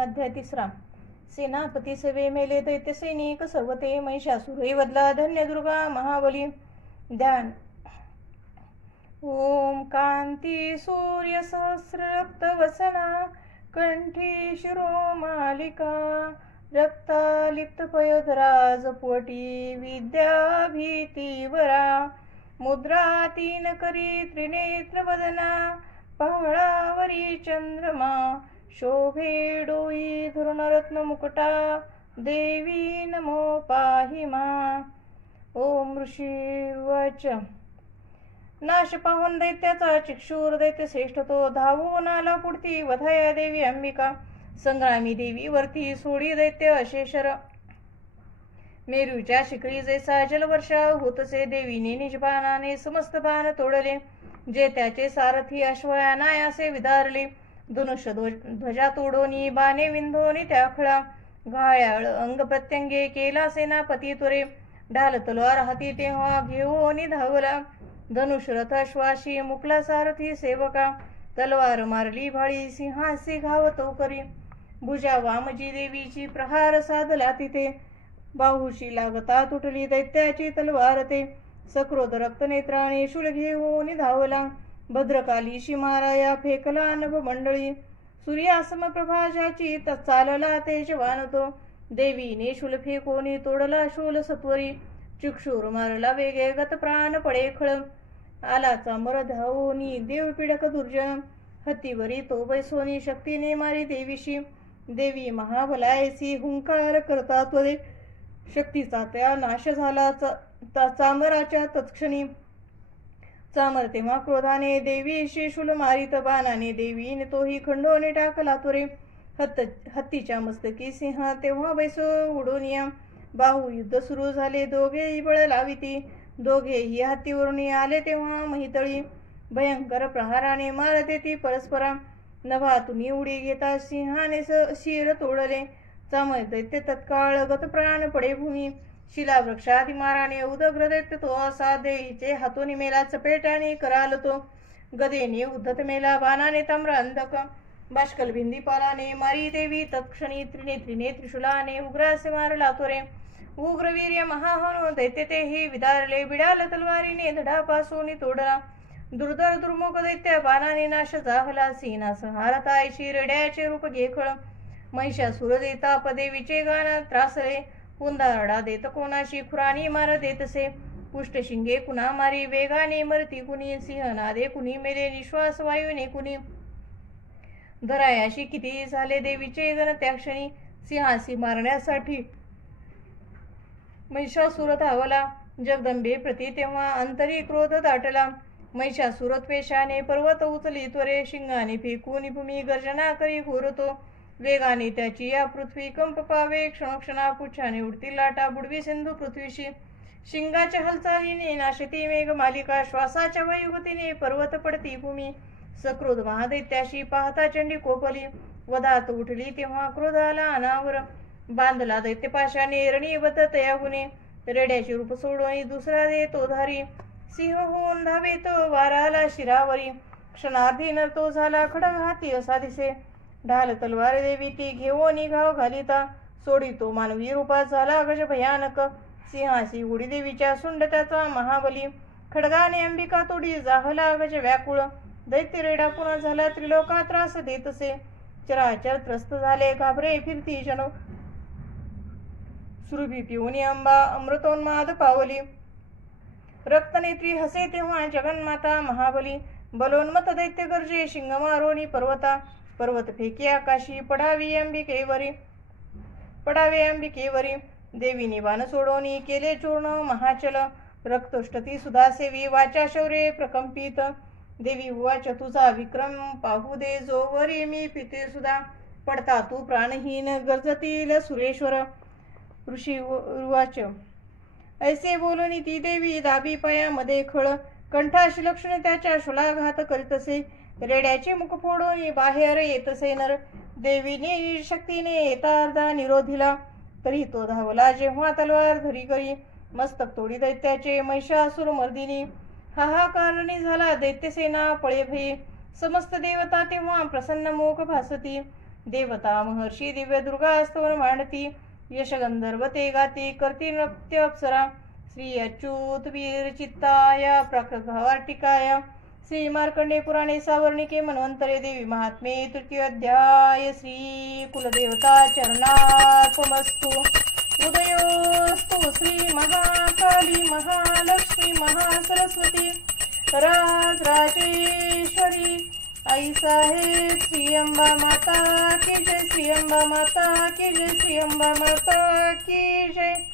अध्याय 3. सेनापती सवे मेले दैत्य सैनिक सर्व ते महिषासुर वदला धन्य दुर्गा महाबली. ध्यान. ओम कांती सूर्य सहस्र रक्त वसना कंठी शिरो मालिका रक्तालिप्त पयोधराज पोटी विद्या भीती वरा मुद्रा तीन करी त्रिनेत्र वदना पहळावरी चंद्रमा शोभे डोई धुरणरत्न मुकुटा देवी नमो पाहि मा. ओम ऋषीवाच. नाश पाहून दैत्याचा चिक्षूर दैत्य श्रेष्ठ तो धावून आला पुढती वधाया देवी अंबिका संग्रामी देवी वरती सोडी दैत्य अशेषर मेरूच्या शिखरी जैसा जलवर्षा होतसे देवीने निजबाणाने समस्त बाण तोडले जे त्याचे सारथी अश्वयानायासे विदारले धनुष्य ध्वजा तोडोनी बाणे विंधोनी त्या खळा घायाळ अंग प्रत्यंगे केला सेनापती त्वरे ढाल तलवार हाती तेव्हा घेऊनी धावला धनुष्य रथ अश्वाशी मुकला सारथी सेवका तलवार मारली भाळी सिंहासी घावतो करी भुजा वामजी देवीची प्रहार साधला तिथे बाहुशी लागता तुटली दैत्याची तलवार ते सक्रोध रक्त नेत्राने शूल घेऊन धावला भद्रकालीशी माराया फेकला नभ मंडळी सूर्यासम प्रभाजाची चालला तेजवान तो देवीने शूल फेकोनी तोडला शूल सत्वरी चिक्षूर मारला वेगे गत प्राण पडे खळ आला चामर धावोनी देव पिडक दुर्जन हत्तीवरी तो बैसोनी शक्तीने मारी देवीशी देवी महाबलायसी हुंकार करता त्वरे शक्तीचा त्या नाश झाला चामराच्या तत्क्षणी चामर तेव्हा क्रोधाने देवीशी शूल मारित बाणाने देवीने तोही खंडोने टाकला त्वरे हत्तीच्या मस्तकी सिंह तेव्हा बैसो उडोनिया बाहू युद्ध सुरू झाले दोघेही बळ लाविती दोघेही हत्तीवरून आले तेव्हा महितळी भयंकर प्रहाराने मारते ती परस्परा नभातून उडी घेता सिंहाने शिर तोडले चामर दैत्य तत्काळ गत प्राण पडे भूमी शिलावृक्षाती माराने उदग्र दैत्य तो असा देवीचे हातोनी मेला चपेटाने कराल तो गदेने उद्धत मेला बाणाने ताम्र अंधक बाष्कल भिंदी पालाने मारी देवी तत्क्षणी त्रिनेत्रीने त्रिशूलाने उग्रासे मारला तोरे उग्रवीर्य महाहनो दैत्य तेही विदारले बिडाल तलवारीने धडापासून तोडला दुर्धर दुर्मुख दैत्य बाणाने नाश जाहला सीनास हारताय शिरड्याचे रूप घेखळ महिषासुर देता पदेवीचे गाण त्रासले कुंदारडा देत कोणाशी खुरानी मार देतसे पुष्ट शिंगे कुणा मारी वेगाने मरती कुणी सिंहनादे कुणी मेले निश्वास वायूने कुणी धरायाशी किती झाले देवीचे गण त्या क्षणी सिंहासी मारण्यासाठी महिषासुर धावला जगदंबे प्रति तेव्हा अंतरी क्रोध दाटला महिषासुर त्वेषाने पर्वत उचली त्वरे शिंगाने फेकून भूमी गर्जना करी घोरतो वेगाने त्याची या पृथ्वी कंप पावे क्षणोक्षणा पुच्छाने उडती लाटा बुडवी सिंधू पृथ्वीशी शिंगाच्या हालचालीने नाशती मेघ मालिका श्वासाच्या वायुगतीने पर्वत पडती भूमी सक्रोध महादैत्याशी पाहता चंडी कोपली वदात उठली तेव्हा क्रोध आला अनावर बांधला दैत्यपाशाने रणीवत तयागुने रेड्याचे रूप सोडून दुसरा दे तो धारी सिंह होऊन धावे तो वाराला शिरावरी क्षणार्धी नर तो झाला खडग हाती असा दिसे ढाल तलवार देवी ती घेऊन घाव घालिता सोडी तो मानवी रूपात झाला गज भयानक सिंहासी उडी देवीच्या सुंड त्याचा महाबली खडगाने अंबिका तोडी जाहला गज व्याकुळ दैत्य रेडा पुन्हा झाला त्रिलोका त्रास देतसे चराचर त्रस्त झाले घाबरे फिरती जनो सुरभी पिऊनी अंबा अमृतोन्माद पावली रक्तनेत्री हसे तेव्हा जगन्माता महाबली बलोन्मत दैत्य गर्जे शिंग मारोनी पर्वत फेकी आकाशी पडावे अंबिकेवरी देवीने बाण सोडोनी केले चूर्ण महाचल रक्तोष्टती सुधासेवी वाचा शौर्य प्रकंपित देवी उवाच तुझा विक्रम पाहू दे जोवरी मी पिते सुधा पडता तू प्राणहीन गर्जतील सुरेश्वर. ऋषी उवाच. ऐसे बोलून ती देवी दाबी पायामध्ये खळ कंठाशी लक्षण त्याच्या शुलाघात करीतसे रेड्याचे मुख फोडून बाहेर येतसे नर देवीने शक्तीने येता अर्धा निरोधिला तरी तो धावला जेव्हा तलवार धरी करी मस्तक तोडी दैत्याचे महिषासुर मर्दिनी हाहाकारणी झाला दैत्यसेना पळे भयी समस्त देवता तेव्हा प्रसन्न मोक भासती देवता महर्षी दिव्य दुर्गा स्तवन मांडती, यश गंधर्व ते गाती, करती नृत्य अप्सरा. श्री अच्युत वीर चित्ताय प्रकभावार्टिकाय. श्री मार्कंडे पुराणे सावर्णिके मन्वंतरे देवी महात्मे तृतीय अध्याय. श्री कुलदेवता चरणार्पणमस्तु. उदयोस्तु श्री महाकाली महालक्ष्मी महासरस्वती राजराजेश्वरी आई साहेब. श्री अंबा माता की जय. श्री अंबा माता की जय. श्री अंबा माता की जय.